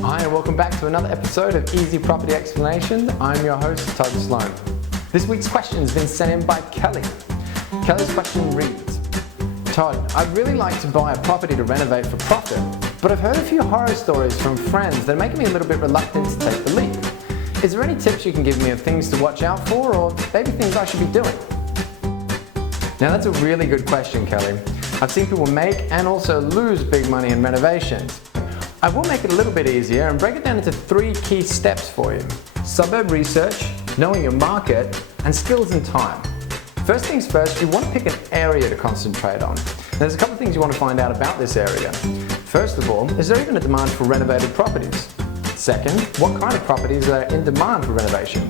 Hi and welcome back to another episode of Easy Property Explanation. I'm your host, Todd Sloan. This week's question has been sent in by Kelly. Kelly's question reads, Todd, I'd really like to buy a property to renovate for profit, but I've heard a few horror stories from friends that are making me a little bit reluctant to take the leap. Is there any tips you can give me of things to watch out for, or maybe things I should be doing? Now that's a really good question, Kelly. I've seen people make and also lose big money in renovations. I will make it a little bit easier and break it down into 3 key steps for you. Suburb research, knowing your market, and skills and time. First things first, you want to pick an area to concentrate on. There's a couple of things you want to find out about this area. First of all, is there even a demand for renovated properties? Second, what kind of properties are in demand for renovation?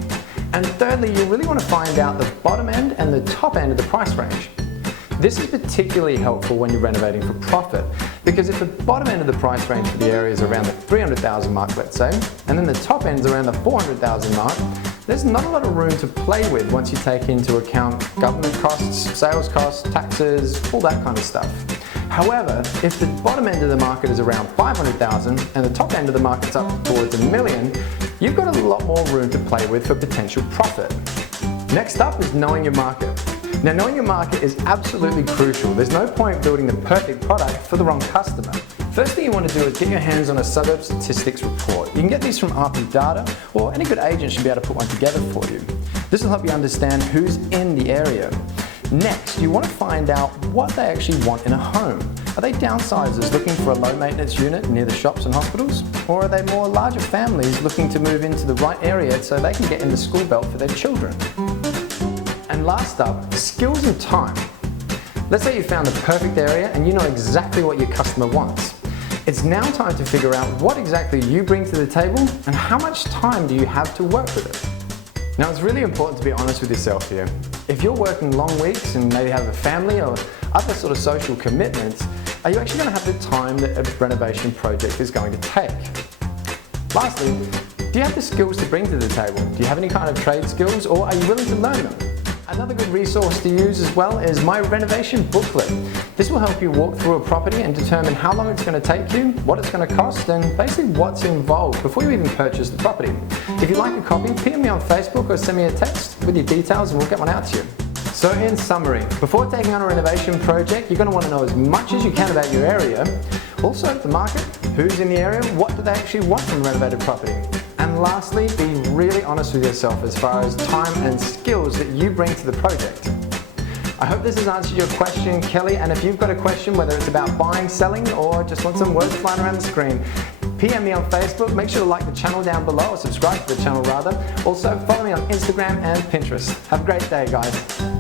And thirdly, you really want to find out the bottom end and the top end of the price range. This is particularly helpful when you're renovating for profit, because if the bottom end of the price range for the area is around the $300,000 mark, let's say, and then the top end is around the $400,000 mark, there's not a lot of room to play with once you take into account government costs, sales costs, taxes, all that kind of stuff. However, if the bottom end of the market is around $500,000 and the top end of the market's up towards $1 million, you've got a lot more room to play with for potential profit. Next up is knowing your market. Now, knowing your market is absolutely crucial. There's no point building the perfect product for the wrong customer. First thing you want to do is get your hands on a suburb statistics report. You can get these from RP Data, or any good agent should be able to put one together for you. This will help you understand who's in the area. Next, you want to find out what they actually want in a home. Are they downsizers looking for a low maintenance unit near the shops and hospitals? Or are they more larger families looking to move into the right area so they can get in the school belt for their children? And last up, skills and time. Let's say you found the perfect area and you know exactly what your customer wants. It's now time to figure out what exactly you bring to the table and how much time do you have to work with it. Now it's really important to be honest with yourself here. If you're working long weeks and maybe have a family or other sort of social commitments, are you actually going to have the time that a renovation project is going to take? Lastly, do you have the skills to bring to the table? Do you have any kind of trade skills, or are you willing to learn them? Another good resource to use as well is my renovation booklet. This will help you walk through a property and determine how long it's going to take you, what it's going to cost, and basically what's involved before you even purchase the property. If you'd like a copy, PM me on Facebook or send me a text with your details and we'll get one out to you. So in summary, before taking on a renovation project, you're going to want to know as much as you can about your area, also the market, who's in the area, what do they actually want from a renovated property. And lastly, be really honest with yourself as far as time and skills that you bring to the project. I hope this has answered your question, Kelly, and if you've got a question, whether it's about buying, selling, or just want some words flying around the screen, PM me on Facebook, make sure to like the channel down below, or subscribe to the channel rather. Also, follow me on Instagram and Pinterest. Have a great day, guys.